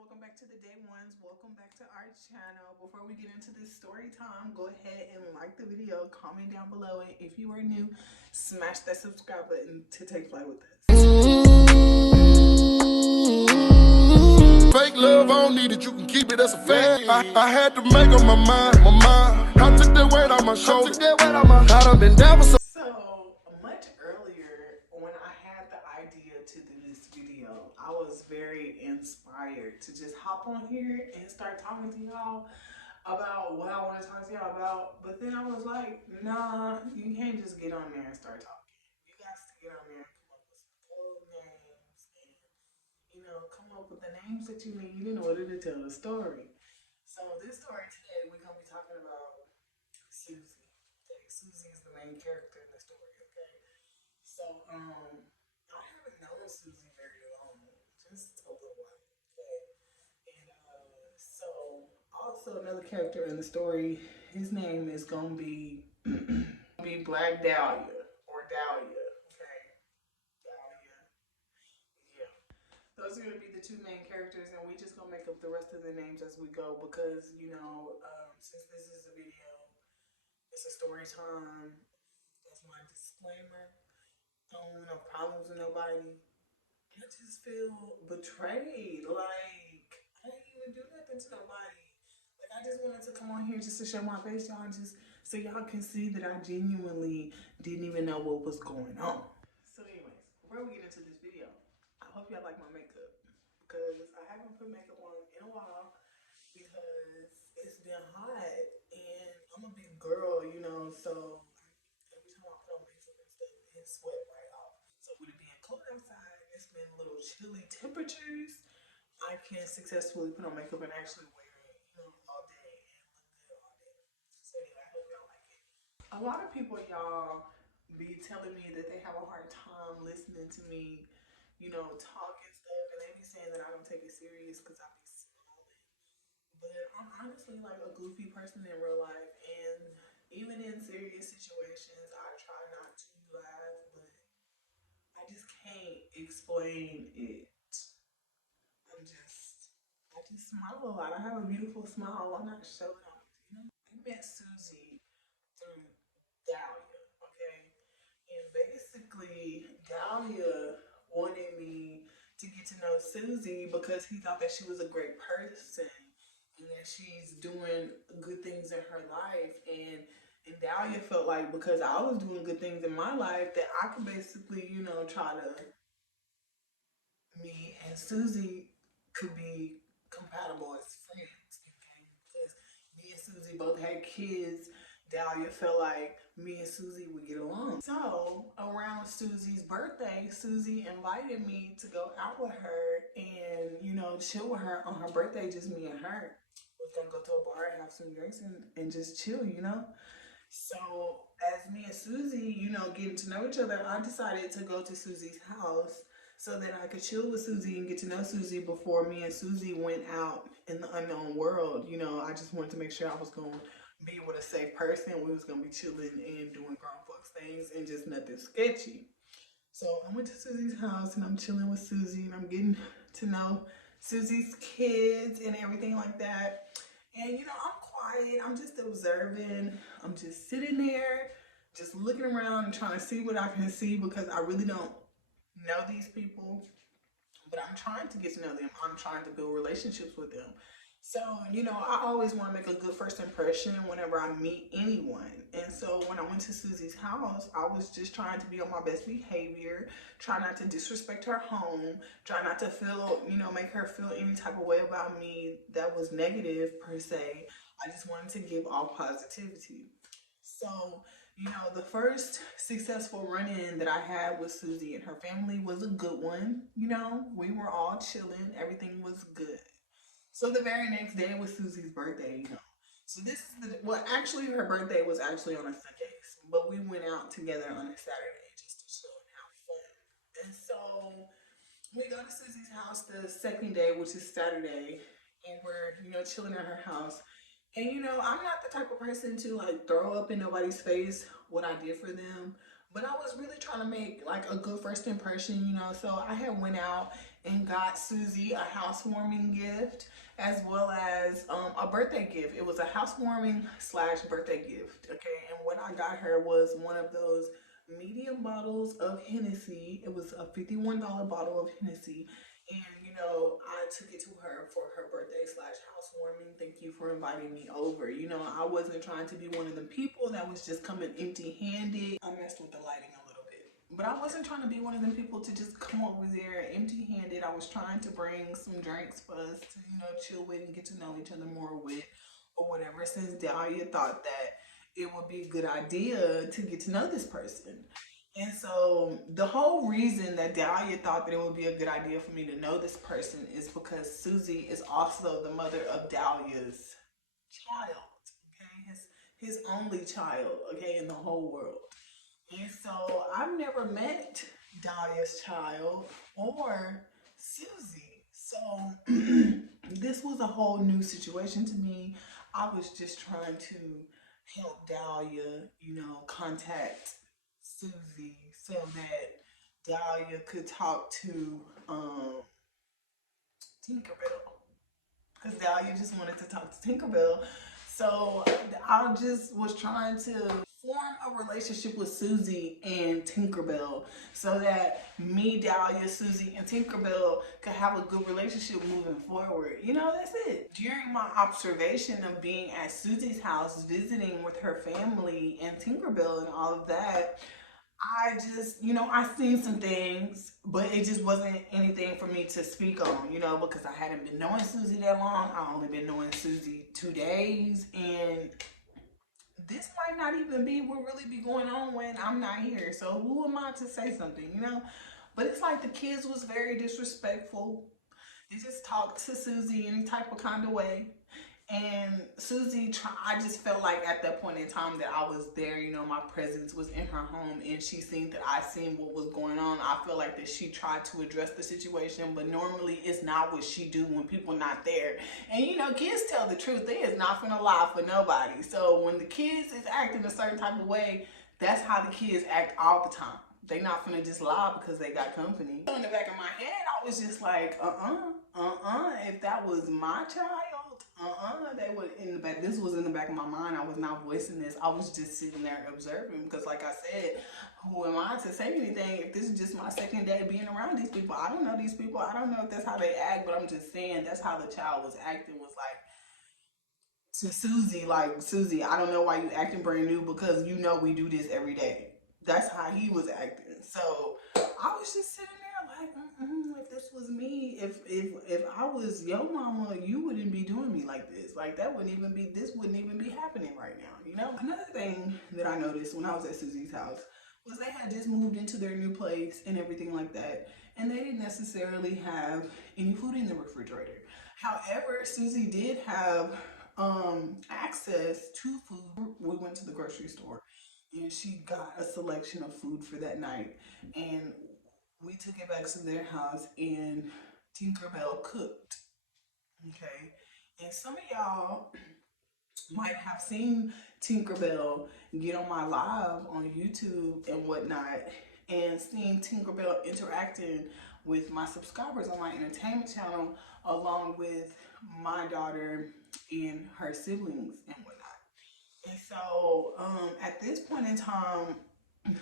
welcome back to the day ones. Welcome back to our channel. Before we get into this story time, go ahead and like the video, comment down below, and if you are new, smash that subscribe button to take flight with us. Fake love, I don't need it, you can keep it, that's a fact. I had to make up my mind. I took that weight on my shoulder. I done been down for So much earlier, when I had the idea to do this video, I was very inspired to just hop on here and start talking to y'all about what I want to talk to y'all about. But then I was like, nah, you can't just get on there and start talking. You guys to get on there and come up with some code names and, come up with the names that you need in order to tell the story. So this story today, we're going to be talking about Suzie. Okay, Suzie is the main character in the story, okay? So, I haven't known Suzie very long, just a little while, okay? And, so, also another character in the story, his name is gonna be, Black Dahlia, or Dahlia, okay? Dahlia, yeah. Those are gonna be the two main characters, and we just gonna make up the rest of the names as we go, because, since this is a video, it's a story time. That's my disclaimer. I don't want no problems with nobody. I just feel betrayed. Like, I didn't even do nothing to nobody. Like, I just wanted to come on here just to show my face, y'all, just so y'all can see that I genuinely didn't even know what was going on. So anyways, before we get into this video, I hope y'all like my makeup, because I haven't put makeup on in a while because it's been hot and I'm a big girl, so every time I put on makeup and stuff, it sweat right off. So with it being cold outside, it's been a little chilly temperatures, I can successfully put on makeup and actually wear it, all day and look good all day. So anyway, I hope y'all like it. A lot of people, y'all, be telling me that they have a hard time listening to me, talk and stuff, and they be saying that I don't take it serious because I be smiling. But I'm honestly like a goofy person in real life, and even in serious situations, I try not to laugh, but I just can't explain it. I just smile a lot. I have a beautiful smile. Why not show it off? I met Suzie through Dahlia, okay? And basically, Dahlia wanted me to get to know Suzie because he thought that she was a great person and that she's doing good things in her life. And Dahlia felt like because I was doing good things in my life that I could basically, try to, me and Suzie could be compatible as friends, okay? Because me and Suzie both had kids. Dahlia felt like me and Suzie would get along. So around Suzie's birthday, Suzie invited me to go out with her and, chill with her on her birthday, just me and her. We're gonna go to a bar and have some drinks and just chill. So as me and Suzie, getting to know each other, I decided to go to Suzie's house so that I could chill with Suzie and get to know Suzie before me and Suzie went out in the unknown world. I just wanted to make sure I was going to be with a safe person. We was going to be chilling and doing grown folks things and just nothing sketchy. So I went to Suzie's house and I'm chilling with Suzie and I'm getting to know Suzie's kids and everything like that. And I'm quiet. I'm just observing. I'm just sitting there, just looking around and trying to see what I can see because I really don't know these people, but I'm trying to get to know them. I'm trying to build relationships with them. So, I always want to make a good first impression whenever I meet anyone. And so when I went to Suzie's house, I was just trying to be on my best behavior, try not to disrespect her home, try not to feel, make her feel any type of way about me that was negative per se. I just wanted to give all positivity. So, the first successful run-in that I had with Suzie and her family was a good one. We were all chilling. Everything was good. So the very next day was Suzie's birthday. So this is actually her birthday was actually on a Sunday, but we went out together on a Saturday just to chill and have fun. And so we go to Suzie's house the second day, which is Saturday, and we're, chilling at her house. And I'm not the type of person to like throw up in nobody's face what I did for them, But I was really trying to make like a good first impression, you know. So I had went out and got Suzie a housewarming gift as well as a birthday gift. It was a housewarming slash birthday gift. Okay, and what I got her was one of those medium bottles of Hennessy. It was a $51 bottle of Hennessy. And you know, I took it to her for her birthday slash housewarming. Thank you for inviting me over. You know, I wasn't trying to be one of the people that was just coming empty handed. I messed with the lighting a little bit. But I wasn't trying to be one of them people to just come over there empty handed. I was trying to bring some drinks for us to, you know, chill with and get to know each other more with or whatever. Since Dahlia thought that it would be a good idea to get to know this person. And so the whole reason that Dahlia thought that it would be a good idea for me to know this person is because Suzie is also the mother of Dahlia's child, okay? His only child, okay, in the whole world. And so I've never met Dahlia's child or Suzie. So this was a whole new situation to me. I was just trying to help Dahlia, you know, contact Suzie so that Dahlia could talk to Tinkerbell, because Dahlia just wanted to talk to Tinkerbell. So I just was trying to form a relationship with Suzie and Tinkerbell so that me, Dahlia, Suzie, and Tinkerbell could have a good relationship moving forward. You know, that's it. During my observation of being at Suzie's house, visiting with her family and Tinkerbell and all of that, I just, you know, I seen some things, but it just wasn't anything for me to speak on, you know, because I hadn't been knowing Suzie that long. I only been knowing Suzie 2 days, and this might not even be what really be going on when I'm not here. So who am I to say something, you know? But it's like the kids was very disrespectful. They just talked to Suzie any type of kind of way. And Suzie, I just felt like at that point in time that I was there, you know, my presence was in her home and she seen that I seen what was going on. I feel like that she tried to address the situation, but normally it's not what she do when people not there. And you know, kids tell the truth. They is not gonna lie for nobody. So when the kids is acting a certain type of way, that's how the kids act all the time. They not gonna just lie because they got company. In the back of my head, I was just like, if that was my child, they would in the back. This was in the back of my mind. I was not voicing this. I was just sitting there observing because, like I said, who am I to say anything if this is just my second day being around these people? I don't know these people. I don't know if that's how they act, but I'm just saying that's how the child was acting. Was like to Suzie, like Suzie, I don't know why you acting brand new because you know we do this every day. That's how he was acting. So I was just sitting there like, if this was me, if I was your mama, you wouldn't be doing me like this. Like that wouldn't even be, this wouldn't even be happening right now, you know? Another thing that I noticed when I was at Suzie's house was they had just moved into their new place and everything like that. And they didn't necessarily have any food in the refrigerator. However, Suzie did have access to food. We went to the grocery store and she got a selection of food for that night, and we took it back to their house and Tinkerbell cooked. Okay, and some of y'all might have seen Tinkerbell get on my live on YouTube and whatnot, and seen Tinkerbell interacting with my subscribers on my entertainment channel, along with my daughter and her siblings and whatnot. And so at this point in time,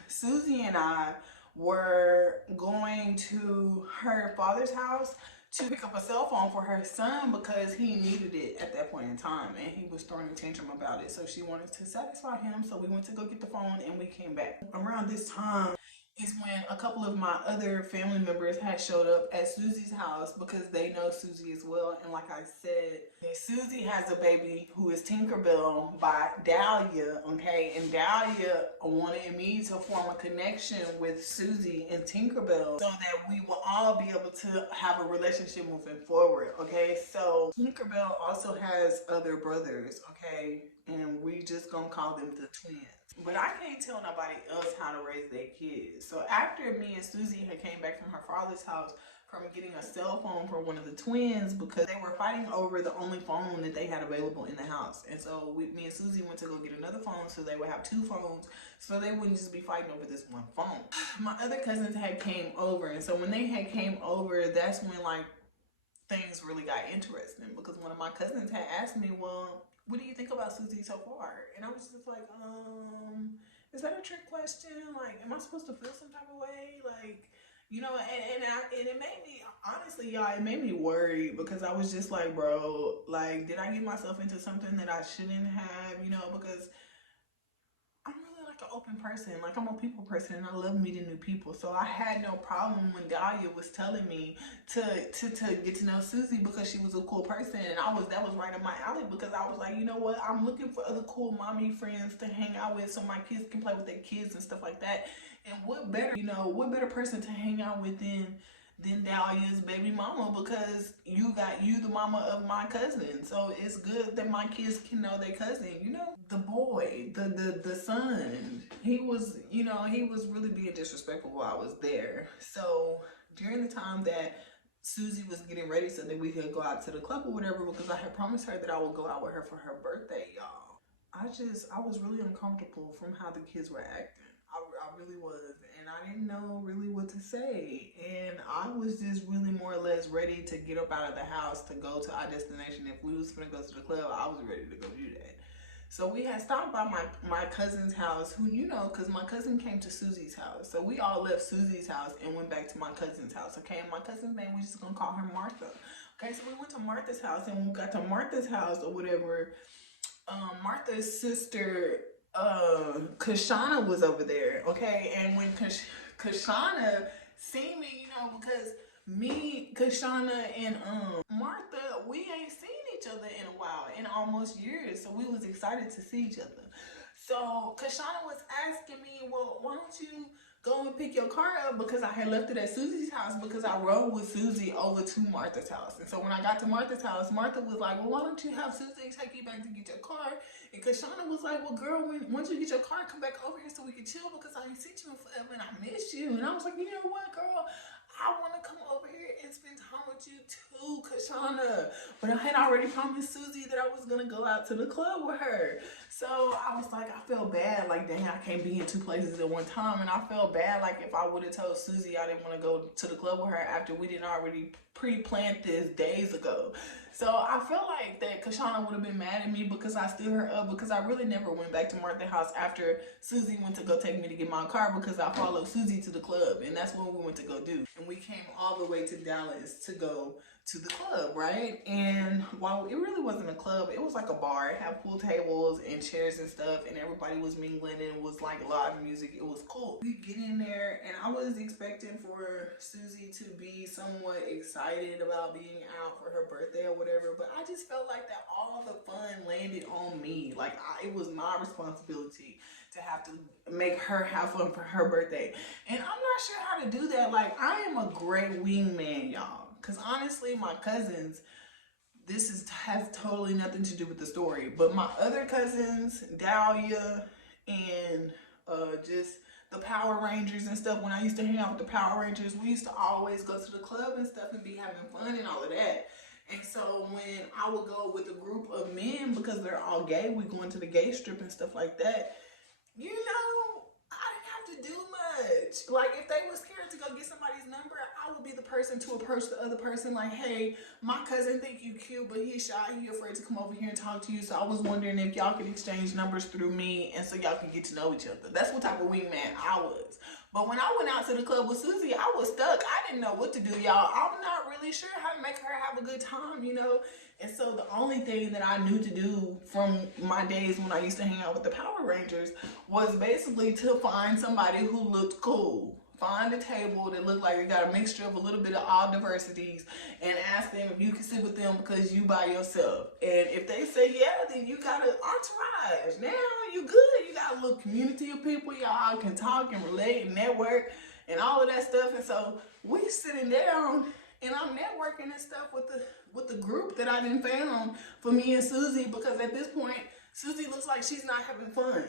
Suzie and I were going to her father's house to pick up a cell phone for her son because he needed it at that point in time and he was throwing a tantrum about it. So she wanted to satisfy him. So we went to go get the phone and we came back. Around this time is when a couple of my other family members had showed up at Suzie's house because they know Suzie as well. And like I said, Suzie has a baby who is Tinkerbell by Dahlia, okay? And Dahlia wanted me to form a connection with Suzie and Tinkerbell so that we will all be able to have a relationship moving forward, okay? So Tinkerbell also has other brothers, okay? And we just gonna call them the twins. But I can't tell nobody else how to raise their kids. So after me and Suzie had came back from her father's house from getting a cell phone for one of the twins because they were fighting over the only phone that they had available in the house. And so me and Susie went to go get another phone so they would have two phones so they wouldn't just be fighting over this one phone. My other cousins had came over, and so when they had came over, that's when like things really got interesting because one of my cousins had asked me, well, what do you think about Suzie so far? And I was just like, is that a trick question? Like, am I supposed to feel some type of way? Like, you know, and it made me, honestly, y'all, it made me worried because I was just like, bro, like, did I get myself into something that I shouldn't have, you know, because I'm really like an open person. Like, I'm a people person and I love meeting new people. So I had no problem when Dahlia was telling me to get to know Suzie because she was a cool person. And that was right up my alley because I was like, you know what? I'm looking for other cool mommy friends to hang out with so my kids can play with their kids and stuff like that. And what better person to hang out with than Dahlia's baby mama, because you the mama of my cousin. So it's good that my kids can know their cousin, you know? The boy, the son, he was really being disrespectful while I was there. So during the time that Suzie was getting ready so that we could go out to the club or whatever, because I had promised her that I would go out with her for her birthday, y'all. I was really uncomfortable from how the kids were acting. I really was, and I didn't know really what to say, and I was just really more or less ready to get up out of the house to go to our destination. If we was gonna go to the club, I was ready to go do that. So we had stopped by my cousin's house, who, you know, because my cousin came to Suzie's house. So we all left Suzie's house and went back to my cousin's house, okay? And my cousin's name, we're just gonna call her Martha. Okay, so we went to Martha's house, and when we got to Martha's house or whatever, Martha's sister, Kashana was over there, okay? And when Kashana seen me, you know, because me, Kashana, and Martha, we ain't seen each other in a while, in almost years, so we was excited to see each other. So Kashana was asking me, well, why don't you go and pick your car up, because I had left it at Suzie's house because I rode with Suzie over to Martha's house. And so when I got to Martha's house, Martha was like, well, why don't you have Suzie take you back to get your car? And Kashana was like, well, girl, once you get your car, come back over here so we can chill because I ain't seen you in forever and I miss you. And I was like, you know what, girl? I want to come over here and spend time with you too, Kashana. But I had already promised Suzie that I was going to go out to the club with her. So I was like, I felt bad. Like, dang, I can't be in two places at one time. And I felt bad, like, if I would have told Suzie I didn't want to go to the club with her after we didn't already pre-planned this days ago. So I felt like that Kashana would have been mad at me because I stood her up, because I really never went back to Martha's house after Suzie went to go take me to get my car, because I followed Suzie to the club, and that's what we went to go do. And we came all the way to Dallas to go to the club, right? And while it really wasn't a club, it was like a bar. It had pool tables and chairs and stuff, and everybody was mingling, and it was like live music. It was cool. We get in there, and I was expecting for Suzie to be somewhat excited about being out for her birthday or whatever, but I just felt like that all the fun landed on me. Like, it was my responsibility to have to make her have fun for her birthday. And I'm not sure how to do that. Like, I am a great wingman, y'all. Because honestly, my cousins, has totally nothing to do with the story. But my other cousins, Dahlia and just the Power Rangers and stuff, when I used to hang out with the Power Rangers, we used to always go to the club and stuff and be having fun and all of that. And so when I would go with a group of men, because they're all gay, we go into the gay strip and stuff like that, you know, I didn't have to do much. Like, if they were scared to go get somebody's number, I would be the person to approach the other person like, hey, my cousin think you cute, but he's shy, he afraid to come over here and talk to you, so I was wondering if y'all could exchange numbers through me and so y'all can get to know each other. That's what type of wingman I was. But when I went out to the club with Suzie, I was stuck. I didn't know what to do, y'all. I'm not really sure how to make her have a good time, you know? And so the only thing that I knew to do from my days when I used to hang out with the Power Rangers was basically to find somebody who looked cool. Find a table that looked like it got a mixture of a little bit of all diversities, and ask them if you can sit with them because you by yourself. And if they say yeah, then you got an entourage. Now you good. You got a little community of people. Y'all can talk and relate and network and all of that stuff. And so we sitting down and I'm networking and stuff with the group that I done found for me and Suzie, because at this point Suzie looks like she's not having fun.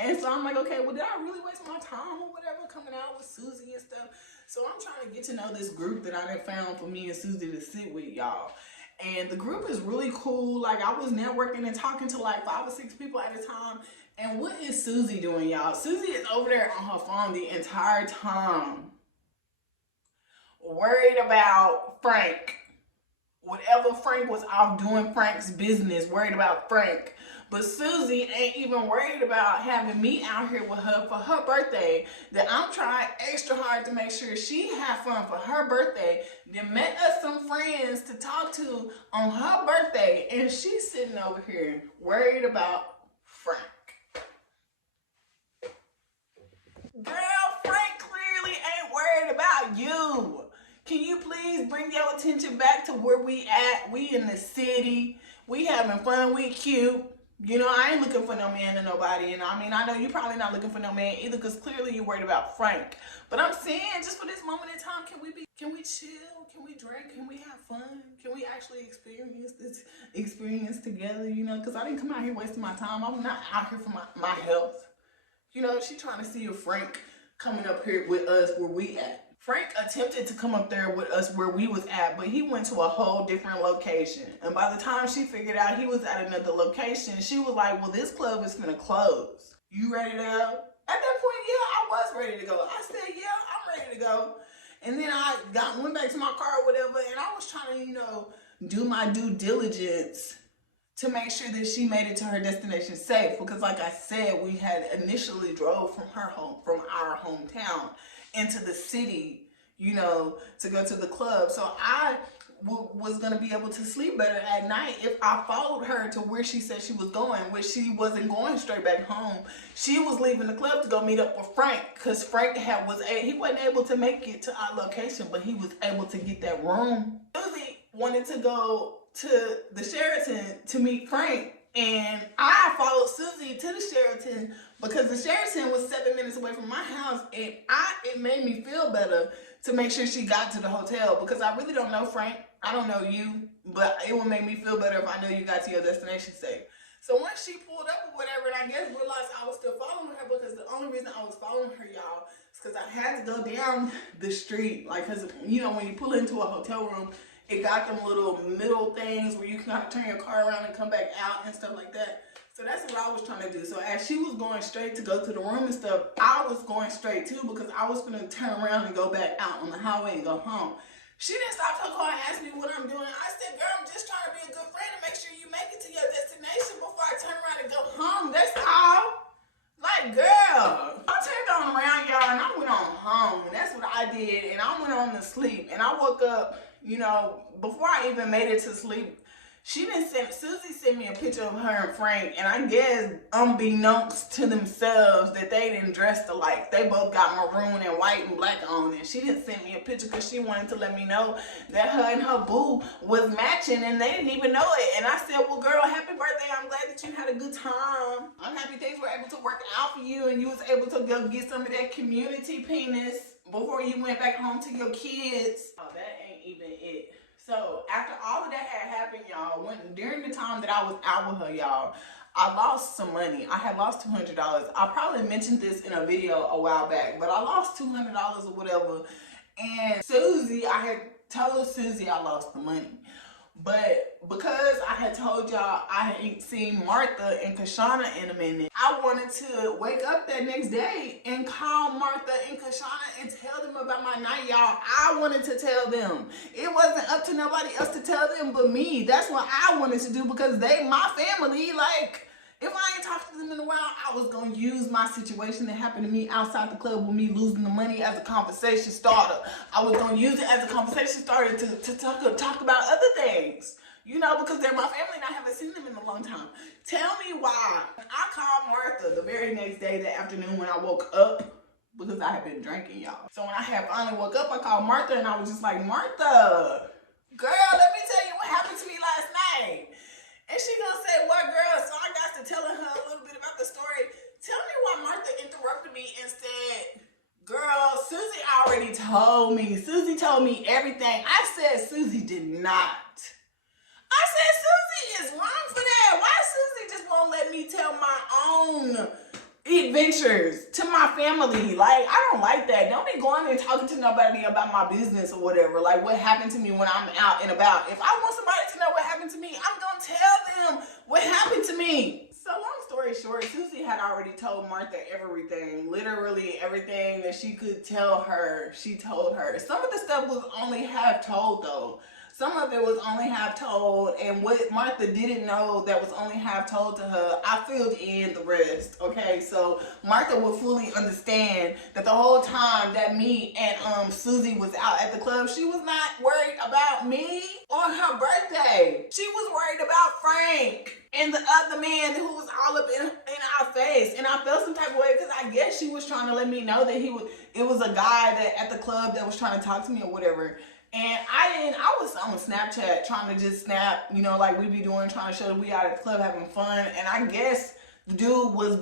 And so I'm like, okay, well, did I really waste my time or whatever coming out with Suzie and stuff? So I'm trying to get to know this group that I done found for me and Suzie to sit with, y'all. And the group is really cool. Like, I was networking and talking to like 5 or 6 people at a time. And what is Suzie doing, y'all? Suzie is over there on her phone the entire time, worried about Frank. Whatever Frank was off doing Frank's business, worried about Frank. But Suzie ain't even worried about having me out here with her for her birthday. That I'm trying extra hard to make sure she have fun for her birthday. Then met us some friends to talk to on her birthday. And she's sitting over here worried about Frank. Girl, Frank clearly ain't worried about you. Can you please bring your attention back to where we at? We in the city. We having fun. We cute. You know, I ain't looking for no man or nobody. And I mean, I know you're probably not looking for no man either, because clearly you're worried about Frank. But I'm saying, just for this moment in time, can we chill? Can we drink? Can we have fun? Can we actually experience this experience together? You know, because I didn't come out here wasting my time. I'm not out here for my health. You know, she trying to see if Frank coming up here with us where we at. Frank attempted to come up there with us where we was at, but he went to a whole different location. And by the time she figured out he was at another location, she was like, well, this club is gonna close. You ready to go? At that point, yeah, I was ready to go. I said, yeah, I'm ready to go. And then I went back to my car or whatever, and I was trying to, you know, do my due diligence to make sure that she made it to her destination safe. Because like I said, we had initially drove from our hometown into the city, you know, to go to the club. So I was going to be able to sleep better at night if I followed her to where she said she was going, which she wasn't going straight back home. She was leaving the club to go meet up with Frank, because Frank he wasn't able to make it to our location, but he was able to get that room. Suzie wanted to go to the Sheraton to meet Frank, and I followed Suzie to the Sheraton because the Sheraton was 7 minutes away from my house, and it made me feel better to make sure she got to the hotel, because I really don't know Frank. I don't know you, but it would make me feel better if I know you got to your destination safe. So once she pulled up or whatever, and I guess realized I was still following her, because the only reason I was following her, y'all, is because I had to go down the street. Like, because, you know, when you pull into a hotel room, it got them little middle things where you can kind of turn your car around and come back out and stuff like that. So that's what I was trying to do. So as she was going straight to go to the room and stuff, I was going straight too, because I was going to turn around and go back out on the highway and go home. She didn't stop her car and ask me what I'm doing. I said, girl, I'm just trying to be a good friend and make sure you make it to your destination before I turn around and go home. That's all. Like, girl, I turned on around, y'all, and I went on home. That's what I did, and I went on to sleep. And I woke up, you know, before I even made it to sleep, Suzie sent me a picture of her and Frank, and I guess unbeknownst to themselves that they didn't dress alike. They both got maroon and white and black on, and she didn't send me a picture because she wanted to let me know that her and her boo was matching, and they didn't even know it. And I said, well, girl, happy birthday. I'm glad that you had a good time. I'm happy things were able to work out for you, and you was able to go get some of that community penis before you went back home to your kids. Oh, that ain't even it. So after all of that had happened, y'all, during the time that I was out with her, y'all, I lost some money. I had lost $200. I probably mentioned this in a video a while back, but I lost $200 or whatever. And Suzie, I had told Suzie I lost the money. But because I had told y'all I ain't seen Martha and Kashana in a minute, I wanted to wake up that next day and call Martha and Kashana and tell them about my night, y'all. I wanted to tell them. It wasn't up to nobody else to tell them but me. That's what I wanted to do, because they my family. Like, if I ain't talked to them in a while, I was going to use my situation that happened to me outside the club with me losing the money as a conversation starter. I was going to use it as a conversation starter to talk about other things. You know, because they're my family and I haven't seen them in a long time. Tell me why. I called Martha the very next day, that afternoon, when I woke up, because I had been drinking, y'all. So when I had finally woke up, I called Martha and I was just like, Martha, girl, let me tell you what happened to me last night. And she gonna say, what, girl? So I got to telling her a little bit about the story. Tell me why Martha interrupted me and said, girl, Suzie already told me. Suzie told me everything. I said Suzie did not. I said Suzie is wrong for that. Why Suzie just won't let me tell my own adventures to my family. Like, I don't like that. Don't be going and talking to nobody about my business or whatever. Like, what happened to me when I'm out and about. If I want somebody to know what happened to me, I'm going to tell them what happened to me. So long story short, Suzie had already told Martha everything. Literally everything that she could tell her, she told her. Some of the stuff was only half told though. Some of it was only half told, and what Martha didn't know that was only half told to her, I filled in the rest, okay? So Martha will fully understand that the whole time that me and Suzie was out at the club, she was not worried about me on her birthday. She was worried about Frank and the other man who was all up in our face. And I felt some type of way because I guess she was trying to let me know that it was a guy that at the club that was trying to talk to me or whatever. And I was on Snapchat trying to just snap, you know, like we be doing, trying to show that we out at the club having fun. And I guess the dude was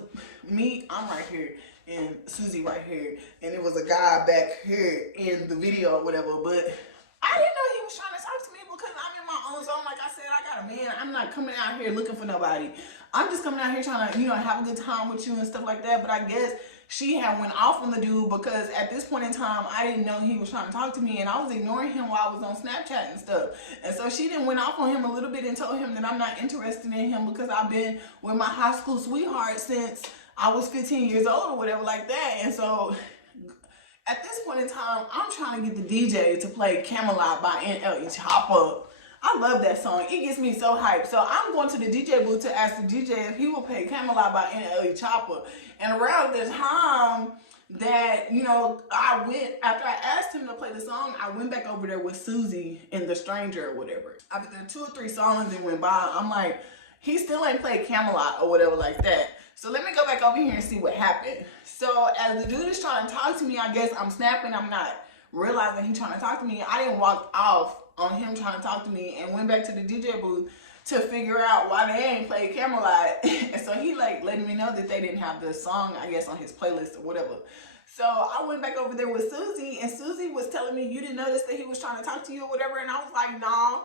me, I'm right here, and Suzie right here. And it was a guy back here in the video or whatever. But I didn't know he was trying to talk to me because I'm in my own zone. Like I said, I got a man. I'm not coming out here looking for nobody. I'm just coming out here trying to, you know, have a good time with you and stuff like that. But I guess she had went off on the dude because at this point in time, I didn't know he was trying to talk to me and I was ignoring him while I was on Snapchat and stuff. And so she didn't went off on him a little bit and told him that I'm not interested in him because I've been with my high school sweetheart since I was 15 years old or whatever like that. And so at this point in time, I'm trying to get the DJ to play Camelot by NLE Chopper. I love that song. It gets me so hyped. So I'm going to the DJ booth to ask the DJ if he will play Camelot by NLE Chopper. And around the time that, you know, I went, after I asked him to play the song, I went back over there with Suzie and The Stranger or whatever. After 2 or 3 songs that went by, I'm like, he still ain't played Camelot or whatever like that. So let me go back over here and see what happened. So as the dude is trying to talk to me, I guess I'm snapping, I'm not realizing he's trying to talk to me. I didn't walk off on him trying to talk to me and went back to the DJ booth to figure out why they ain't played Camelot. And so he like letting me know that they didn't have the song, I guess, on his playlist or whatever. So I went back over there with Suzie and Suzie was telling me, you didn't notice that he was trying to talk to you or whatever. And I was like, nah,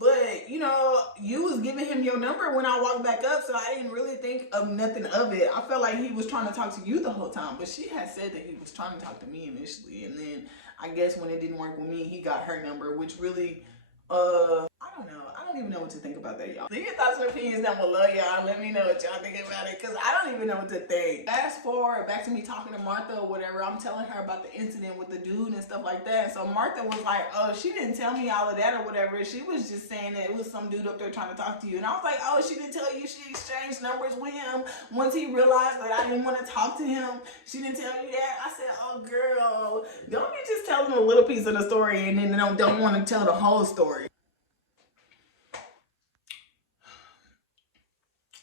but you know, you was giving him your number when I walked back up. So I didn't really think of nothing of it. I felt like he was trying to talk to you the whole time, but she had said that he was trying to talk to me initially. And then I guess when it didn't work with me, he got her number, which really, I don't know. I don't even know what to think about that, y'all. Leave your thoughts and opinions down below, y'all. Let me know what y'all think about it, because I don't even know what to think. Fast forward back to me talking to Martha or whatever. I'm telling her about the incident with the dude and stuff like that. So Martha was like, oh, she didn't tell me all of that or whatever. She was just saying that it was some dude up there trying to talk to you. And I was like, oh, she didn't tell you she exchanged numbers with him once he realized that I didn't want to talk to him. She didn't tell you that. I said, oh, girl, don't you just tell them a little piece of the story and then don't want to tell the whole story.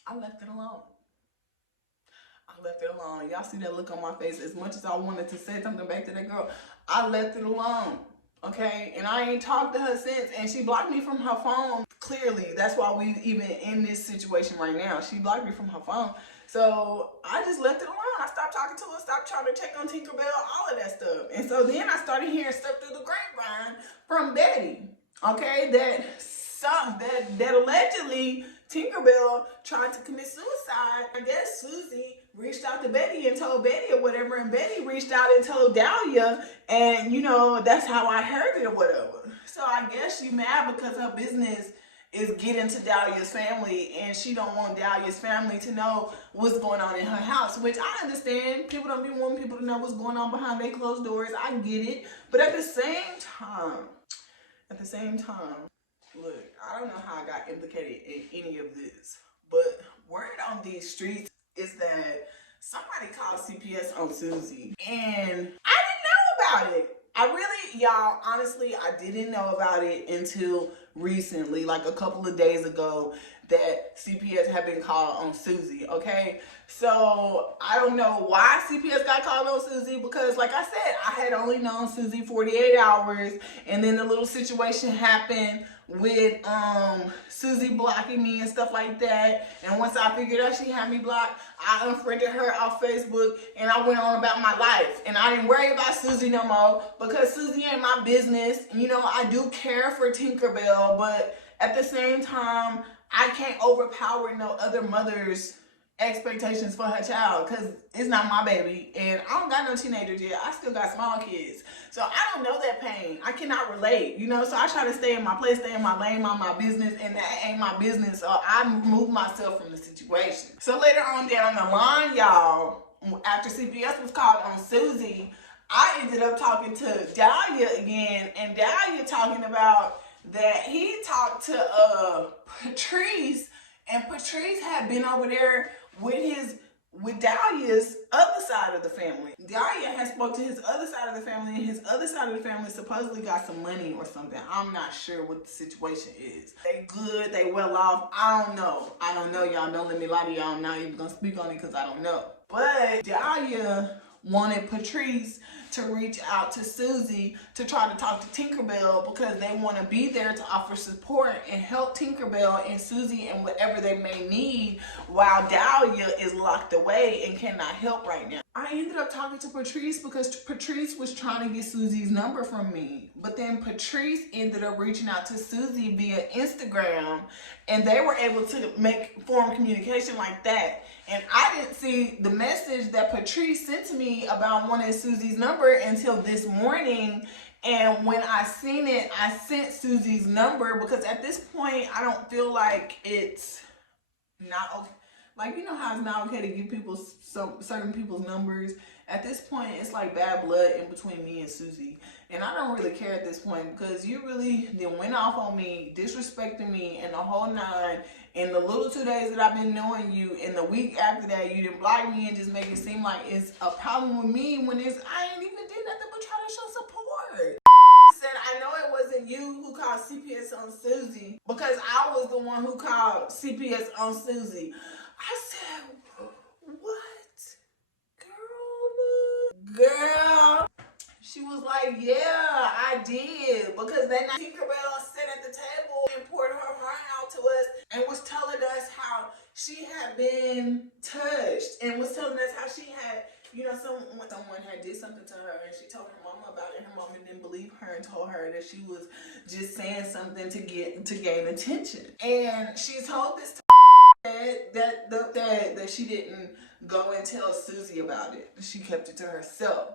I left it alone. I left it alone. Y'all see that look on my face. As much as I wanted to say something back to that girl, I left it alone. Okay? And I ain't talked to her since. And she blocked me from her phone. Clearly, that's why we even in this situation right now. She blocked me from her phone. So I just left it alone. I stopped talking to her, stopped trying to check on Tinkerbell, all of that stuff. And so then I started hearing stuff through the grapevine from Betty. Okay? That allegedly Tinkerbell tried to commit suicide. I guess Suzie reached out to Betty and told Betty or whatever, and Betty reached out and told Dahlia, and you know, that's how I heard it or whatever. So I guess she mad because her business is getting to Dahlia's family and she don't want Dahlia's family to know what's going on in her house, which I understand. People don't be wanting people to know what's going on behind their closed doors. I get it. But at the same time, look, I don't know how I got implicated in any of this, but word on these streets is that somebody called CPS on Suzie, and I didn't know about it. Y'all, honestly, I didn't know about it until recently, like a couple of days ago, that CPS had been called on Suzie, okay? So, I don't know why CPS got called on Suzie, because like I said, I had only known Suzie 48 hours, and then the little situation happened with Suzie blocking me and stuff like that. And once I figured out she had me blocked, I unfriended her off Facebook and I went on about my life. And I didn't worry about Suzie no more because Suzie ain't my business. You know, I do care for Tinkerbell, but at the same time, I can't overpower no other mother's expectations for her child, because it's not my baby and I don't got no teenagers yet. I still got small kids, so I don't know that pain. I cannot relate, you know. So I try to stay in my place, stay in my lane, mind my business, and that ain't my business. So I remove myself from the situation. So later on down the line, y'all, after CPS was called on Suzie, I ended up talking to Dahlia again, and Dahlia talking about that he talked to Patrice, and Patrice had been over there with Dahlia's other side of the family. Dahlia had spoke to his other side of the family, and his other side of the family supposedly got some money or something. I'm not sure what the situation is. They good, they well off. I don't know, y'all. Don't let me lie to y'all. I'm not even gonna speak on it because I don't know. But Dahlia wanted Patrice to reach out to Suzie to try to talk to Tinkerbell, because they want to be there to offer support and help Tinkerbell and Suzie and whatever they may need while Dahlia is locked away and cannot help right now. I ended up talking to Patrice because Patrice was trying to get Suzie's number from me, but then Patrice ended up reaching out to Suzie via Instagram, and they were able to form communication like that. And I didn't see the message that Patrice sent to me about wanting Suzie's number until this morning. And when I seen it, I sent Suzie's number, because at this point, I don't feel like it's not okay. Like, you know how it's not okay to give people certain people's numbers? At this point, it's like bad blood in between me and Suzie. And I don't really care at this point, because you really then went off on me, disrespecting me, and the whole nine. In the little 2 days that I've been knowing you, and the week after that, you didn't block me and just make it seem like it's a problem with me when I ain't even did nothing but try to show support. Said, I know it wasn't you who called CPS on Suzie, because I was the one who called CPS on Suzie. I said, what? Girl. She was like, yeah, I did. Because then Tinkerbell sat at the table and poured her heart out to us and was telling us how she had been touched, and was telling us how she had, you know, someone had did something to her, and she told her mama about it. Her mama didn't believe her and told her that she was just saying something to gain attention. And she told this that she didn't go and tell Suzie about it. She kept it to herself.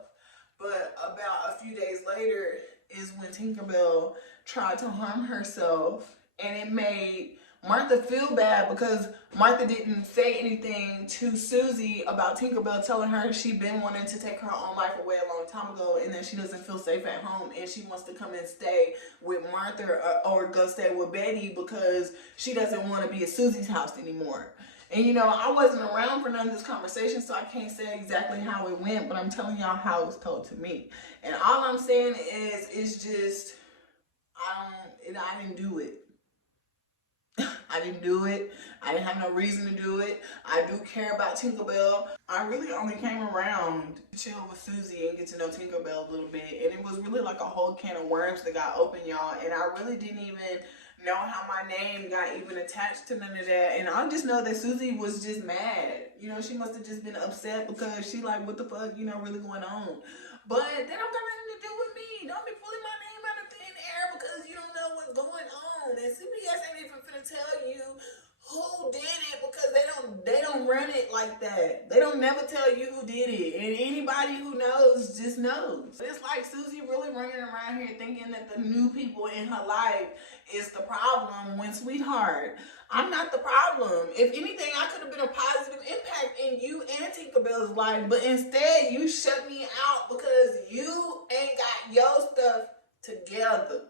But about a few days later is when Tinkerbell tried to harm herself, and it made Martha feel bad, because Martha didn't say anything to Suzie about Tinkerbell telling her she'd been wanting to take her own life away a long time ago, and that she doesn't feel safe at home, and she wants to come and stay with Martha or go stay with Betty, because she doesn't want to be at Suzie's house anymore. And you know, I wasn't around for none of this conversation, so I can't say exactly how it went, but I'm telling y'all how it was told to me. And all I'm saying is, it's just, I didn't do it. I didn't do it. I didn't have no reason to do it. I do care about Tinkerbell. I really only came around to chill with Suzie and get to know Tinkerbell a little bit. And it was really like a whole can of worms that got open, y'all. And I really didn't even know how my name got even attached to none of that. And I just know that Suzie was just mad. You know, she must have just been upset, because she like, what the fuck, you know, really going on? But that don't got nothing to do with me. Don't be pulling my name out of thin air because you don't know what's going on. And CPS ain't even finna tell you who did it, because they don't run it like that. They don't never tell you who did it. And anybody who knows just knows. It's like Suzie really running around here thinking that the new people in her life is the problem, when, sweetheart, I'm not the problem. If anything, I could have been a positive impact in you and Tinkerbell's life, but instead you shut me out because you ain't got your stuff together.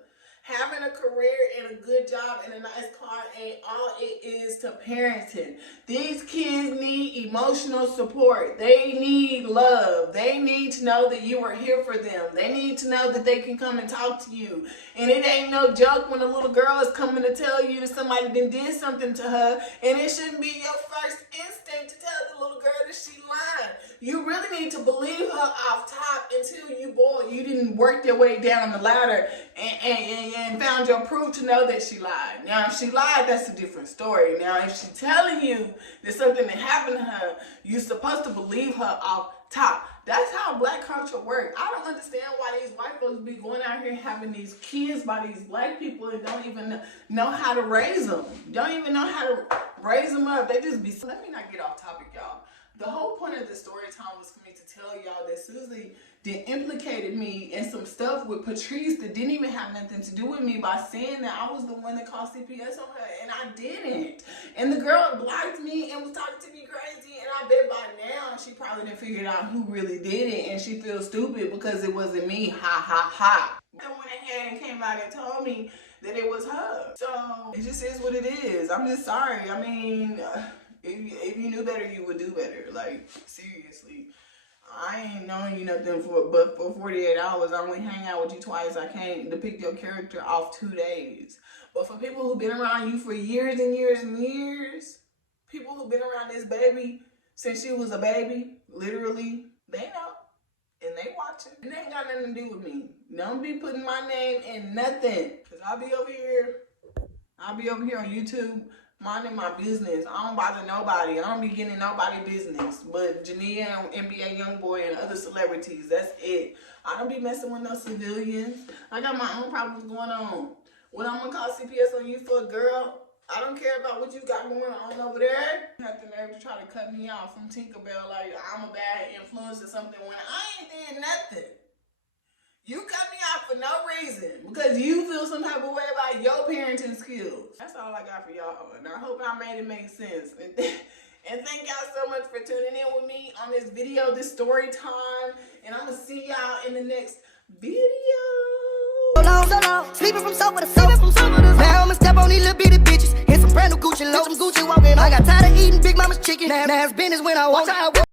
Having a career and a good job and a nice car ain't all it is to parenting. These kids need emotional support. They need love. They need to know that you are here for them. They need to know that they can come and talk to you. And it ain't no joke when a little girl is coming to tell you that somebody did something to her, and it shouldn't be your first instinct to tell the little girl that she lied. You really need to believe her off top until you didn't work your way down the ladder and found your proof to know that she lied. Now, if she lied, that's a different story. Now, if she's telling you that something that happened to her, you're supposed to believe her off top. That's how black culture works. I don't understand why these white folks be going out here having these kids by these black people and don't even know how to raise them. Don't even know how to raise them up. They just be, let me not get off topic, y'all. The whole point of the story time was for me to tell y'all that Suzie implicated me in some stuff with Patrice that didn't even have nothing to do with me by saying that I was the one that called CPS on her, and I didn't. And the girl blocked me and was talking to me crazy, and I bet by now she probably done figured out who really did it, and she feels stupid because it wasn't me. Ha ha ha. And went ahead and came out and told me that it was her. So it just is what it is. I'm just sorry. I mean, if you knew better, you would do better. Like, seriously. I ain't known you nothing but for 48 hours. I only hang out with you twice. I can't depict your character off 2 days. But for people who've been around you for years and years and years, people who've been around this baby since she was a baby, literally, they know. And they watching. And they ain't got nothing to do with me. Don't be putting my name in nothing. Because I'll be over here on YouTube minding my business. I don't bother nobody. I don't be getting in nobody's business. But Jania, NBA Youngboy, and other celebrities, that's it. I don't be messing with no civilians. I got my own problems going on. When I'm gonna call CPS on you for a girl, I don't care about what you got going on over there. You have the nerve to try to cut me off from Tinkerbell like I'm a bad influence or something when I ain't did nothing. You cut me off for no reason because you feel some type of way about your parenting skills. That's all I got for y'all, and I hope I made it make sense. And thank y'all so much for tuning in with me on this video, this story time, and I'm gonna see y'all in the next video. So long, sleeping from sofa to sofa. Now I'ma step on these little bitty bitches. Here's some brand new Gucci low, some Gucci walking. I got tired of eating Big Mama's chicken. Now it's business when I walk.